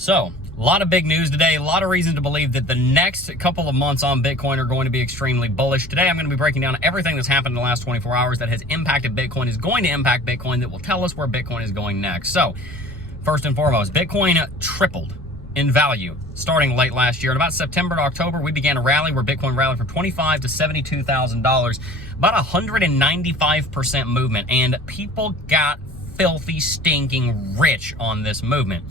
So, a lot of big news today, a lot of reason to believe that the next couple of months on Bitcoin are going to be extremely bullish. Today, I'm going to be breaking down everything that's happened in the last 24 hours that has impacted Bitcoin, is going to impact Bitcoin, that will tell us where Bitcoin is going next. So, first and foremost, Bitcoin tripled in value starting late last year. In about September to October, we began a rally where Bitcoin rallied from $25,000 to $72,000, about 195% movement, and people got filthy, stinking rich on this movement.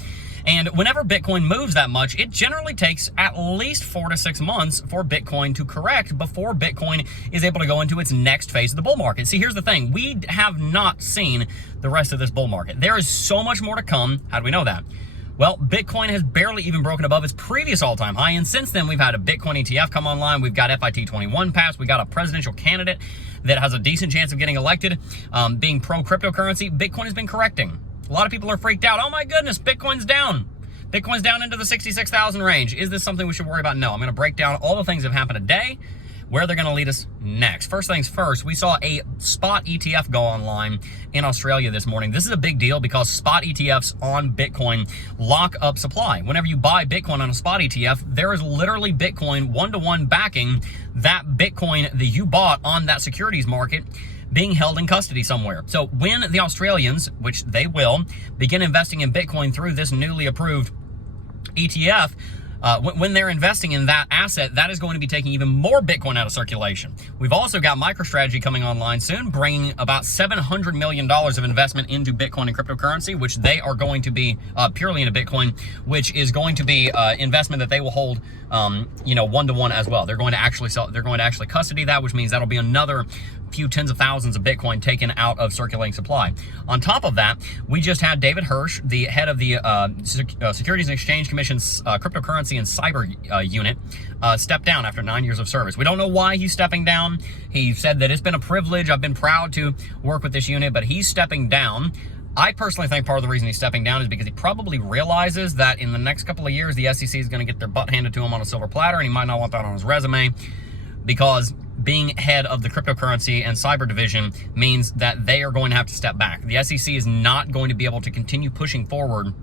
And whenever Bitcoin moves that much, it generally takes at least 4 to 6 months for Bitcoin to correct before Bitcoin is able to go into its next phase of the bull market. See, here's the thing. We have not seen the rest of this bull market. There is so much more to come. How do we know that? Well, Bitcoin has barely even broken above its previous all-time high, and since then we've had a Bitcoin ETF come online, we've got FIT21 passed, we got a presidential candidate that has a decent chance of getting elected, being pro-cryptocurrency. Bitcoin has been correcting. A lot of people are freaked out. Oh my goodness, Bitcoin's down. Bitcoin's down into the 66,000 range. Is this something we should worry about? No, I'm gonna break down all the things that have happened today, where they're gonna lead us next. First things first, we saw a spot ETF go online in Australia this morning. This is a big deal because spot ETFs on Bitcoin lock up supply. Whenever you buy Bitcoin on a spot ETF, there is literally Bitcoin one-to-one backing that Bitcoin that you bought on that securities market being held in custody somewhere. So when the Australians, which they will, begin investing in Bitcoin through this newly approved ETF, when they're investing in that asset, that is going to be taking even more Bitcoin out of circulation. We've also got MicroStrategy coming online soon, bringing about $700 million of investment into Bitcoin and cryptocurrency, which they are going to be purely into Bitcoin, which is going to be investment that they will hold, one-to-one as well. They're going to actually sell. They're going to actually custody that, which means that'll be another few tens of thousands of Bitcoin taken out of circulating supply. On top of that, we just had David Hirsch, the head of the Securities and Exchange Commission's cryptocurrency and cyber unit, step down after 9 years of service. We don't know why he's stepping down. He said that it's been a privilege. I've been proud to work with this unit, but he's stepping down. I personally think part of the reason he's stepping down is because he probably realizes that in the next couple of years, the SEC is going to get their butt handed to him on a silver platter, and he might not want that on his resume, because being head of the cryptocurrency and cyber division means that they are going to have to step back. The SEC is not going to be able to continue pushing forward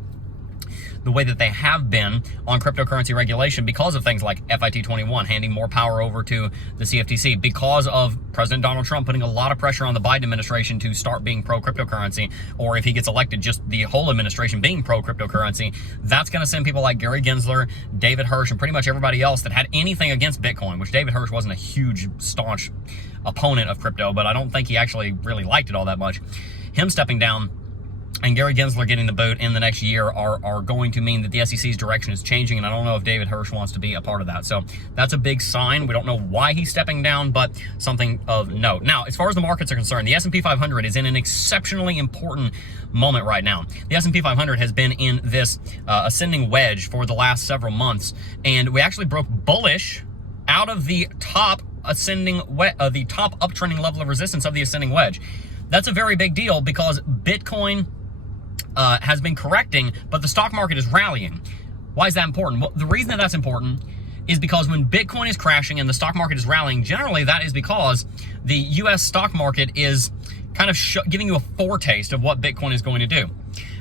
the way that they have been on cryptocurrency regulation because of things like FIT21, handing more power over to the CFTC, because of President Donald Trump putting a lot of pressure on the Biden administration to start being pro-cryptocurrency, or if he gets elected, just the whole administration being pro-cryptocurrency. That's going to send people like Gary Gensler, David Hirsch, and pretty much everybody else that had anything against Bitcoin, which David Hirsch wasn't a huge, staunch opponent of crypto, but I don't think he actually really liked it all that much. Him stepping down and Gary Gensler getting the boot in the next year are going to mean that the SEC's direction is changing, and I don't know if David Hirsch wants to be a part of that. So that's a big sign. We don't know why he's stepping down, but something of note. Now, as far as the markets are concerned, the S&P 500 is in an exceptionally important moment right now. The S&P 500 has been in this ascending wedge for the last several months, and we actually broke bullish out of the top the top uptrending level of resistance of the ascending wedge. That's a very big deal because Bitcoin has been correcting, but the stock market is rallying. Why is that important? Well, the reason that that's important is because when Bitcoin is crashing and the stock market is rallying, generally that is because the US stock market is kind of giving you a foretaste of what Bitcoin is going to do.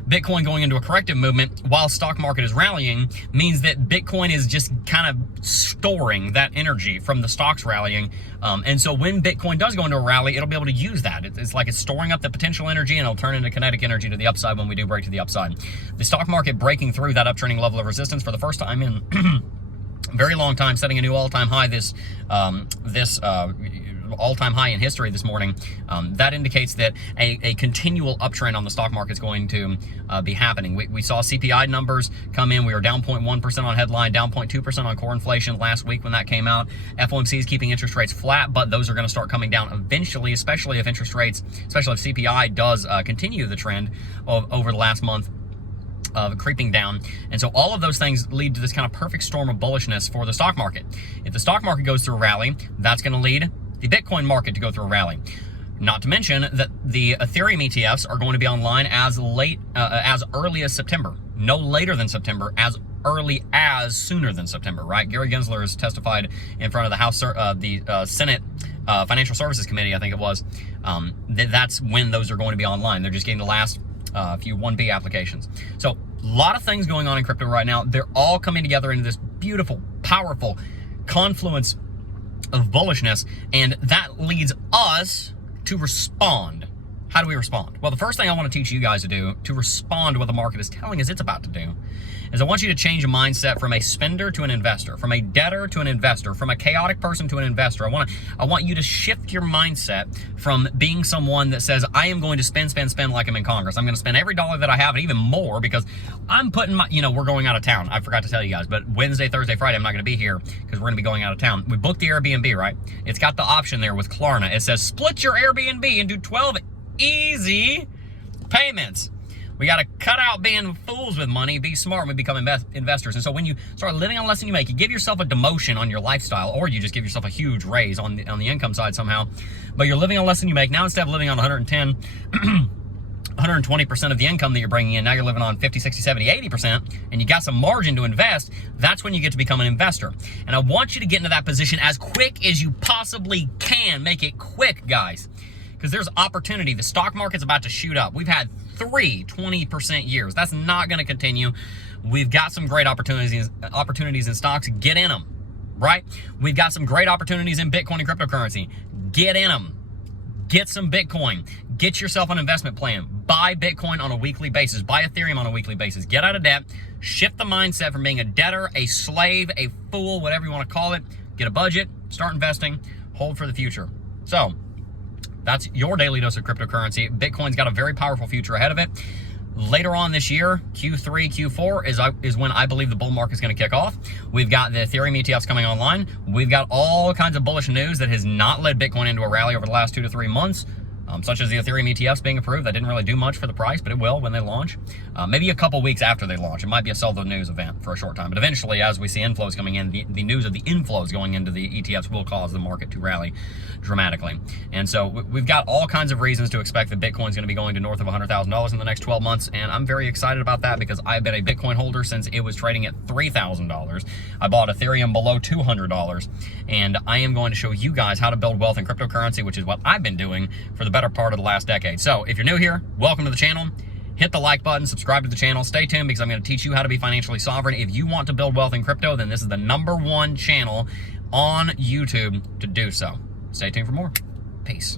Bitcoin going into a corrective movement while stock market is rallying means that Bitcoin is just kind of storing that energy from the stocks rallying. And so when Bitcoin does go into a rally, it'll be able to use that. It's like it's storing up the potential energy, and it'll turn into kinetic energy to the upside when we do break to the upside. The stock market breaking through that uptrending level of resistance for the first time in a very long time, setting a new all-time high all-time high in history this morning. That indicates that a continual uptrend on the stock market is going to be happening. We saw CPI numbers come in. We were down 0.1% on headline, down 0.2% on core inflation last week when that came out. FOMC is keeping interest rates flat, but those are going to start coming down eventually, especially if interest rates, especially if CPI does continue the trend of over the last month of creeping down. And so all of those things lead to this kind of perfect storm of bullishness for the stock market. If the stock market goes through a rally, that's going to lead the Bitcoin market to go through a rally. Not to mention that the Ethereum ETFs are going to be online as early as September. No later than September, as early as sooner than September, right? Gary Gensler has testified in front of the House, Senate Financial Services Committee, I think it was. That's when those are going to be online. They're just getting the last few 1B applications. So lot of things going on in crypto right now. They're all coming together into this beautiful, powerful confluence of bullishness, and that leads us to respond. How do we respond? Well, the first thing I want to teach you guys to do to respond to what the market is telling us it's about to do is I want you to change a mindset from a spender to an investor, from a debtor to an investor, from a chaotic person to an investor. I want you to shift your mindset from being someone that says, I am going to spend like I'm in Congress. I'm going to spend every dollar that I have and even more because I'm putting my, we're going out of town. I forgot to tell you guys, but Wednesday, Thursday, Friday, I'm not going to be here because we're going to be going out of town. We booked the Airbnb, right? It's got the option there with Klarna. It says split your Airbnb into 12 easy payments. We got to cut out being fools with money, be smart, and we become investors. And so when you start living on less than you make, you give yourself a demotion on your lifestyle, or you just give yourself a huge raise on the income side somehow. But you're living on less than you make. Now instead of living on 110, 120% of the income that you're bringing in, now you're living on 50, 60, 70, 80%, and you got some margin to invest. That's when you get to become an investor. And I want you to get into that position as quick as you possibly can. Make it quick, guys, because there's opportunity. The stock market's about to shoot up. We've had 20% years. That's not going to continue. We've got some great opportunities in stocks. Get in them, right? We've got some great opportunities in Bitcoin and cryptocurrency. Get in them. Get some Bitcoin. Get yourself an investment plan. Buy Bitcoin on a weekly basis. Buy Ethereum on a weekly basis. Get out of debt. Shift the mindset from being a debtor, a slave, a fool, whatever you want to call it. Get a budget. Start investing. Hold for the future. So that's your daily dose of cryptocurrency. Bitcoin's got a very powerful future ahead of it. Later on this year, Q3, Q4 is when I believe the bull market is going to kick off. We've got the Ethereum ETFs coming online. We've got all kinds of bullish news that has not led Bitcoin into a rally over the last 2 to 3 months. Such as the Ethereum ETFs being approved. That didn't really do much for the price, but it will when they launch. Maybe a couple weeks after they launch. It might be a sell the news event for a short time, but eventually, as we see inflows coming in, the news of the inflows going into the ETFs will cause the market to rally dramatically. And so we've got all kinds of reasons to expect that Bitcoin's going to be going to north of $100,000 in the next 12 months, and I'm very excited about that because I've been a Bitcoin holder since it was trading at $3,000. I bought Ethereum below $200, and I am going to show you guys how to build wealth in cryptocurrency, which is what I've been doing for the better part of the last decade. So if you're new here, welcome to the channel. Hit the like button, subscribe to the channel, stay tuned because I'm going to teach you how to be financially sovereign. If you want to build wealth in crypto, then this is the #1 channel on YouTube to do so. Stay tuned for more. Peace.